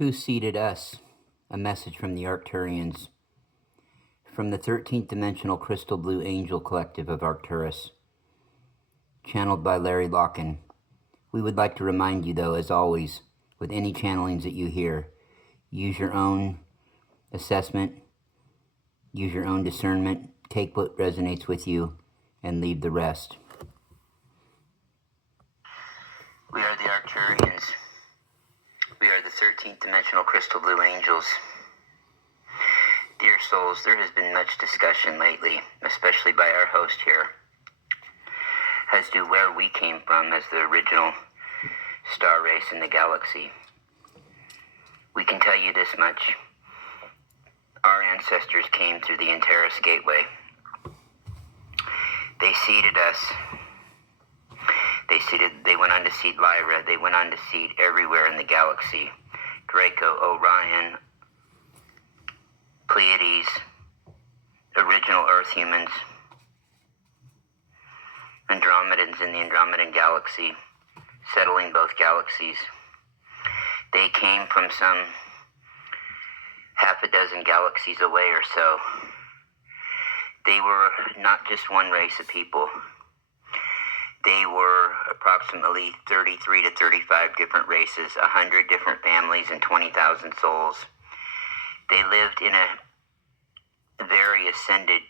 Who seeded us? A message from the Arcturians. From the 13th Dimensional Crystal Blue Angel Collective of Arcturus. Channeled by Larry Locken. We would like to remind you, though, as always, with any channelings that you hear, use your own assessment, use your own discernment, take what resonates with you, and leave the rest. We are the Arcturians. We are the 13th Dimensional Crystal Blue Angels. Dear souls, there has been much discussion lately, especially by our host here, as to where we came from as the original star race in the galaxy. We can tell you this much. Our ancestors came through the Antares Gateway. They seeded us. They went on to seed Lyra. They went on to seed everywhere in the galaxy. Draco, Orion, Pleiades, original Earth humans, Andromedans in the Andromeda Galaxy, settling both galaxies. They came from some half a dozen galaxies away or so. They were not just one race of people. They were approximately 33 to 35 different races, 100 different families, and 20,000 souls. They lived in a very ascended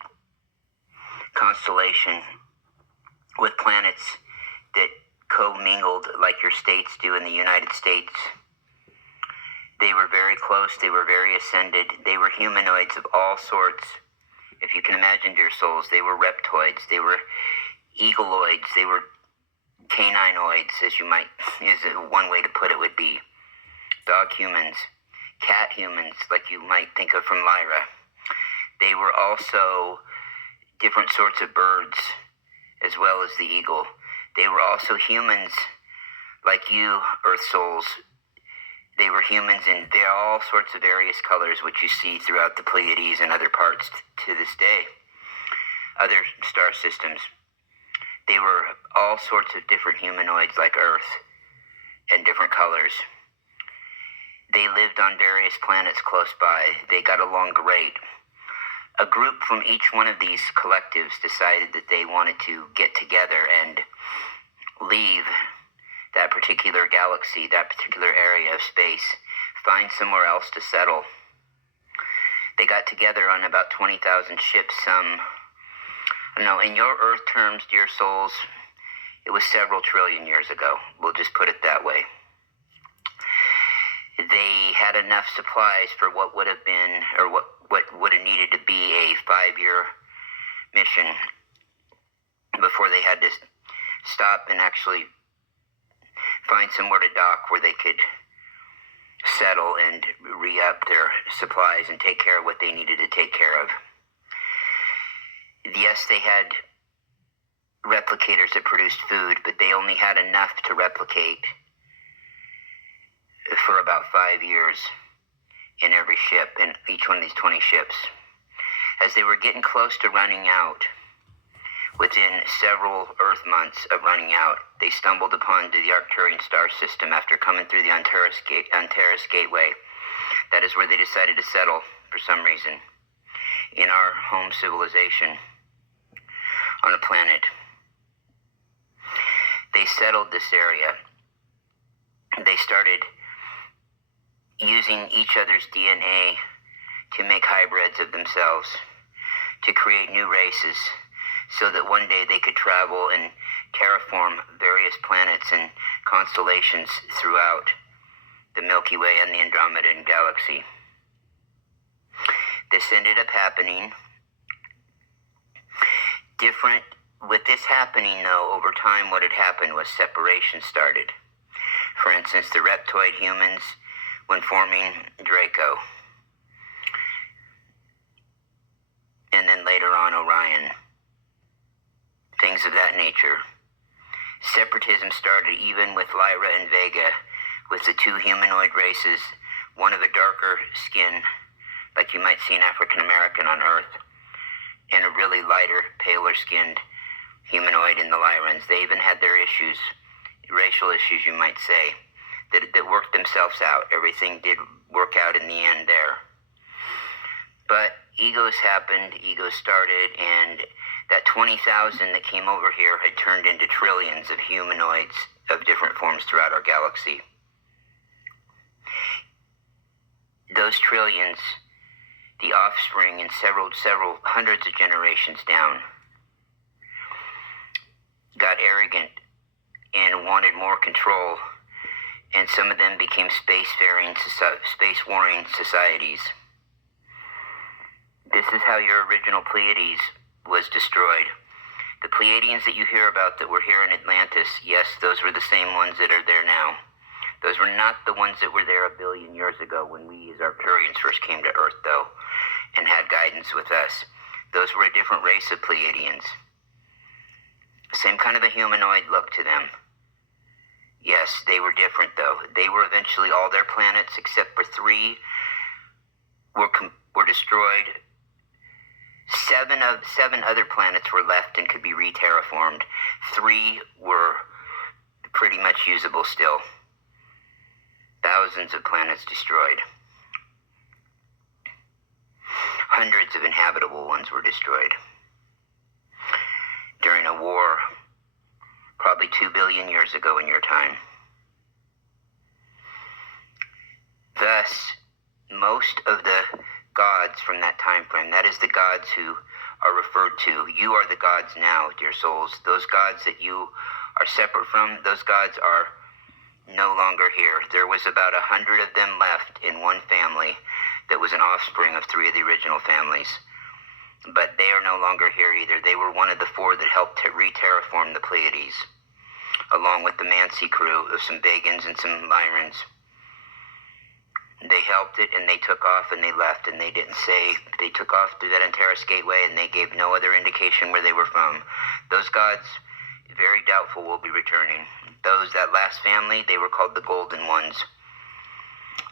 constellation with planets that commingled like your states do in the United States. They were very close. They were very ascended. They were humanoids of all sorts. If you can imagine, dear souls, they were reptoids. They were eagleoids. They were caninoids, is one way to put it would be. Dog humans, cat humans, like you might think of from Lyra. They were also different sorts of birds, as well as the eagle. They were also humans, like you, Earth souls. They were humans in all sorts of various colors, which you see throughout the Pleiades and other parts to this day, other star systems. They were all sorts of different humanoids like Earth and different colors. They lived on various planets close by. They got along great. A group from each one of these collectives decided that they wanted to get together and leave that particular galaxy, that particular area of space, find somewhere else to settle. They got together on about 20,000 ships, in your Earth terms, dear souls, it was several trillion years ago. We'll just put it that way. They had enough supplies for what would have been, or what would have needed to be a 5-year mission before they had to stop and actually find somewhere to dock where they could settle and re-up their supplies and take care of what they needed to take care of. Yes, they had replicators that produced food, but they only had enough to replicate for about 5 years in every ship, in each one of these 20 ships. As they were getting close to running out, within several Earth months of running out, they stumbled upon the Arcturian star system after coming through the Antares Gateway. That is where they decided to settle for some reason, in our home civilization on a planet. They settled this area. They started using each other's DNA to make hybrids of themselves, to create new races, so that one day they could travel and terraform various planets and constellations throughout the Milky Way and the Andromeda Galaxy. This ended up happening. With this happening, though, over time what had happened was separation started. For instance, the reptoid humans, when forming Draco, and then later on Orion, things of that nature. Separatism started even with Lyra and Vega, with the two humanoid races, one of a darker skin, like you might see an African American on Earth, and a really lighter, paler-skinned humanoid in the Lyrans. They even had their issues, racial issues, you might say. that worked themselves out. Everything did work out in the end there. But egos happened, egos started, and that 20,000 that came over here had turned into trillions of humanoids of different forms throughout our galaxy. Those trillions, the offspring, and several hundreds of generations down, got arrogant and wanted more control, and some of them became space-warring societies. This is how your original Pleiades was destroyed. The Pleiadians that you hear about that were here in Atlantis, yes, those were the same ones that are there now. Those were not the ones that were there a billion years ago when we as Arcturians first came to Earth, though, and had guidance with us. Those were a different race of Pleiadians. Same kind of a humanoid look to them. Yes, they were different, though. They were eventually, all their planets, except for 3, were destroyed. 7 other planets were left and could be re-terraformed. 3 were pretty much usable still. Thousands of planets destroyed. Hundreds of inhabitable ones were destroyed during a war probably 2 billion years ago in your time. Thus, most of the gods from that time frame, that is the gods who are referred to. You are the gods now, dear souls. Those gods that you are separate from, those gods are no longer here. There was about 100 of them left in one family that was an offspring of 3 of the original families. But they are no longer here either. They were one of the 4 that helped to re-terraform the Pleiades, along with the Mancy crew of some Vegans and some Lyrans. They helped it, and they took off, and they left, and they didn't say. They took off through that Antares Gateway, and they gave no other indication where they were from. Those gods, very doubtful, will be returning. That last family, they were called the Golden Ones.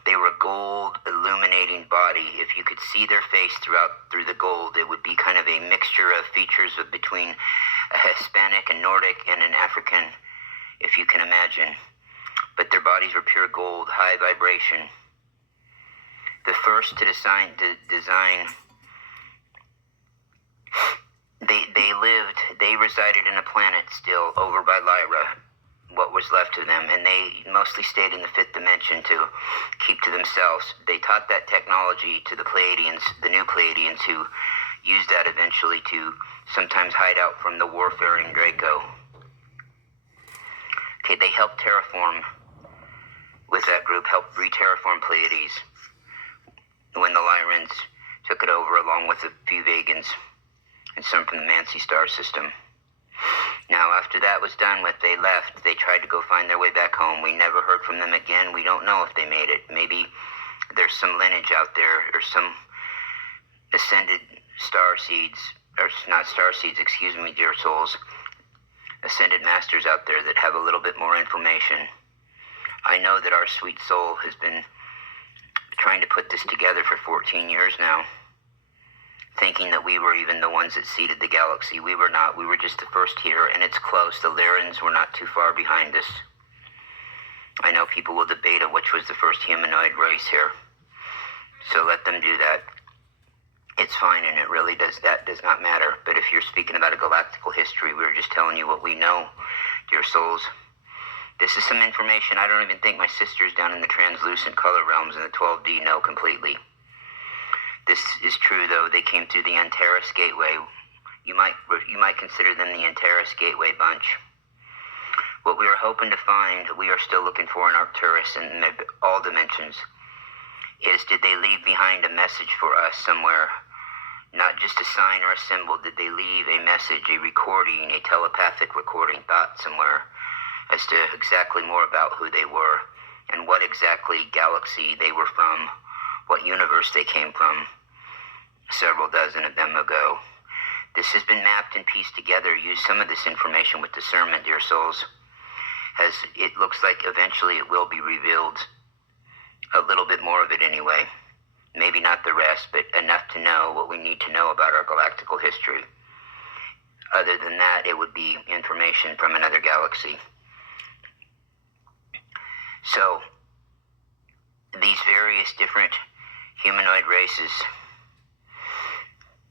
They were a gold illuminating body. If you could see their face through the gold, it would be kind of a mixture of features between a Hispanic and Nordic and an African, if you can imagine. But their bodies were pure gold, high vibration. The first to design they resided in a planet still over by Lyra, what was left of them, and they mostly stayed in the 5th dimension to keep to themselves. They taught that technology to the Pleiadians, the new Pleiadians, who used that eventually to sometimes hide out from the warfaring Draco. Okay, they helped terraform with that group, helped re-terraform Pleiades when the Lyrans took it over, along with a few Vegans and some from the Mancy star system. Now, after that was done with, they left. They tried to go find their way back home. We never heard from them again. We don't know if they made it. Maybe there's some lineage out there, or some ascended star seeds, or not star seeds, excuse me, dear souls, ascended masters out there that have a little bit more information. I know that our sweet soul has been trying to put this together for 14 years now, thinking that we were even the ones that seeded the galaxy. We were not. We were just the first here, and it's close. The Lyrans were not too far behind us. I know people will debate on which was the first humanoid race here, so let them do that. It's fine, and it really does not matter. But if you're speaking about a galactical history, we're just telling you what we know, dear souls. This is some information I don't even think my sisters down in the translucent color realms in the 12D know completely. This is true, though. They came through the Antares Gateway. You might consider them the Antares Gateway Bunch. What we are hoping to find, we are still looking for in Arcturus and all dimensions, is did they leave behind a message for us somewhere? Not just a sign or a symbol. Did they leave a message, a recording, a telepathic recording, thought somewhere as to exactly more about who they were and what exactly galaxy they were from, what universe they came from, several dozen of them ago. This has been mapped and pieced together. Use some of this information with discernment, dear souls, as it looks like eventually it will be revealed. A little bit more of it anyway. Maybe not the rest, but enough to know what we need to know about our galactical history. Other than that, it would be information from another galaxy. So, these various different humanoid races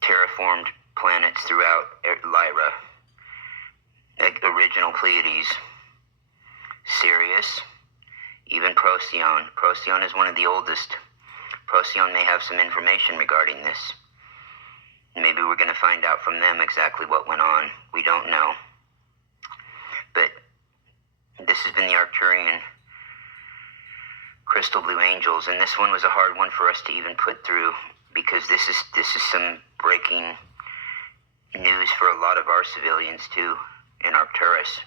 terraformed planets throughout Lyra, like original Pleiades, Sirius, even Procyon. Procyon is one of the oldest. Procyon may have some information regarding this. Maybe we're going to find out from them exactly what went on. We don't know. But this has been the Arcturian Crystal Blue Angels, and this one was a hard one for us to even put through, because this is some breaking news for a lot of our civilians too in Arcturus.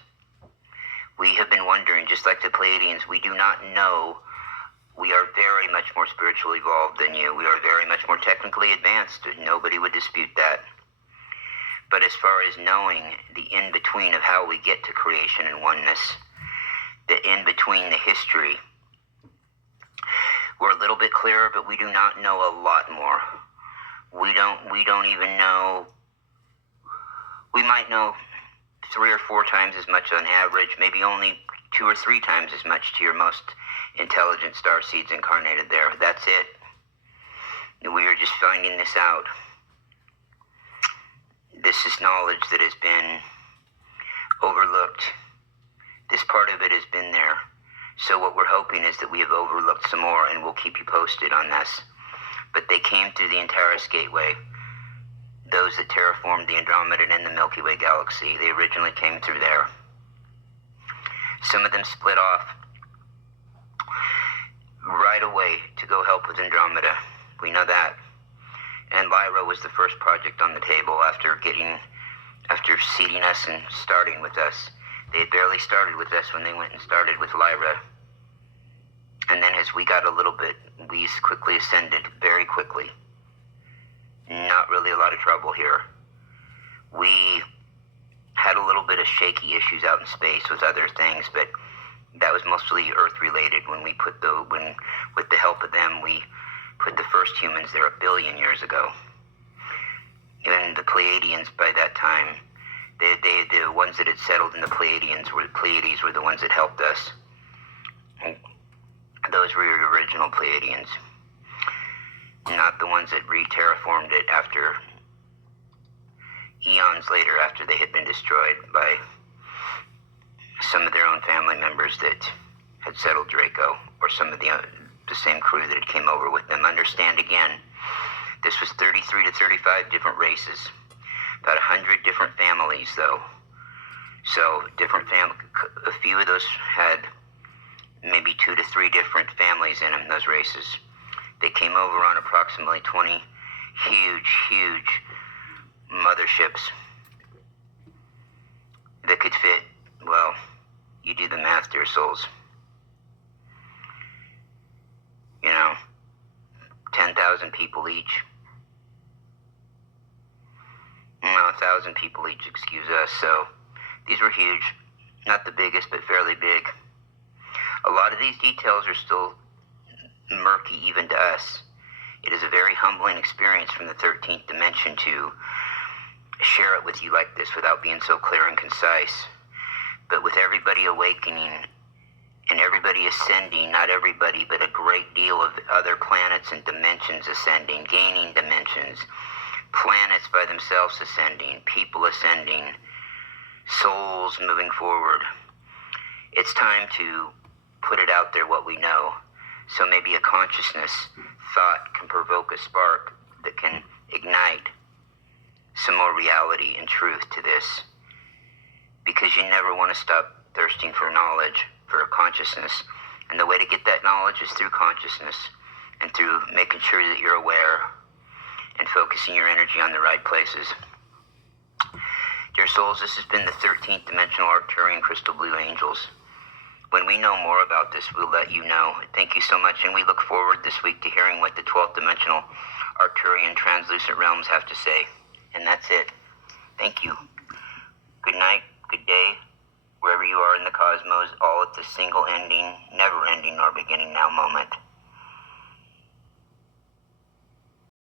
We have been wondering, just like the Pleiadians, we do not know. We are very much more spiritually evolved than you. We are very much more technically advanced. Nobody would dispute that. But as far as knowing the in-between of how we get to creation and oneness, the in-between, the history, we're a little bit clearer, but we do not know a lot more. We don't even know. We might know 3 or 4 times as much on average, maybe only 2 or 3 times as much to your most intelligent starseeds incarnated there. That's it. We are just finding this out. This is knowledge that has been overlooked. This part of it has been there. So what we're hoping is that we have overlooked some more, and we'll keep you posted on this. But they came through the Antares Gateway. Those that terraformed the Andromeda and the Milky Way Galaxy, they originally came through there. Some of them split off right away to go help with Andromeda. We know that. And Lyra was the first project on the table after seeding us and starting with us. They had barely started with us when they went and started with Lyra. And then as we got a little bit, we quickly ascended, very quickly. Not really a lot of trouble here. We had a little bit of shaky issues out in space with other things, but that was mostly Earth-related. With the help of them, we put the first humans there 1 billion years ago. And the Pleiadians by that time, the ones that had settled in the Pleiades were the ones that helped us. Those were your original Pleiadians, not the ones that re-terraformed it after eons later, after they had been destroyed by some of their own family members that had settled Draco, or some of the same crew that had came over with them. Understand again, this was 33 to 35 different races, about 100 different families though. So a few of those had maybe 2 to 3 different families in them, those races. They came over on approximately 20 huge motherships that could fit, well, you do the math, dear souls. 10,000 people each. No, 1,000 people each, excuse us. So these were huge. Not the biggest, but fairly big. A lot of these details are still murky even to us. It is a very humbling experience from the 13th dimension to share it with you like this without being so clear and concise. But with everybody awakening and everybody ascending, not everybody, but a great deal of other planets and dimensions ascending, gaining dimensions, planets by themselves ascending, people ascending, souls moving forward. It's time to put it out there what we know. So maybe a consciousness thought can provoke a spark that can ignite some more reality and truth to this. Because you never want to stop thirsting for knowledge, for consciousness. And the way to get that knowledge is through consciousness and through making sure that you're aware and focusing your energy on the right places. Dear souls, this has been the 13th Dimensional Arcturian Crystal Blue Angels. When we know more about this, we'll let you know. Thank you so much, and we look forward this week to hearing what the 12th Dimensional Arcturian Translucent Realms have to say. And that's it. Thank you. Good night, good day, wherever you are in the cosmos, all at the single ending, never ending nor beginning now moment.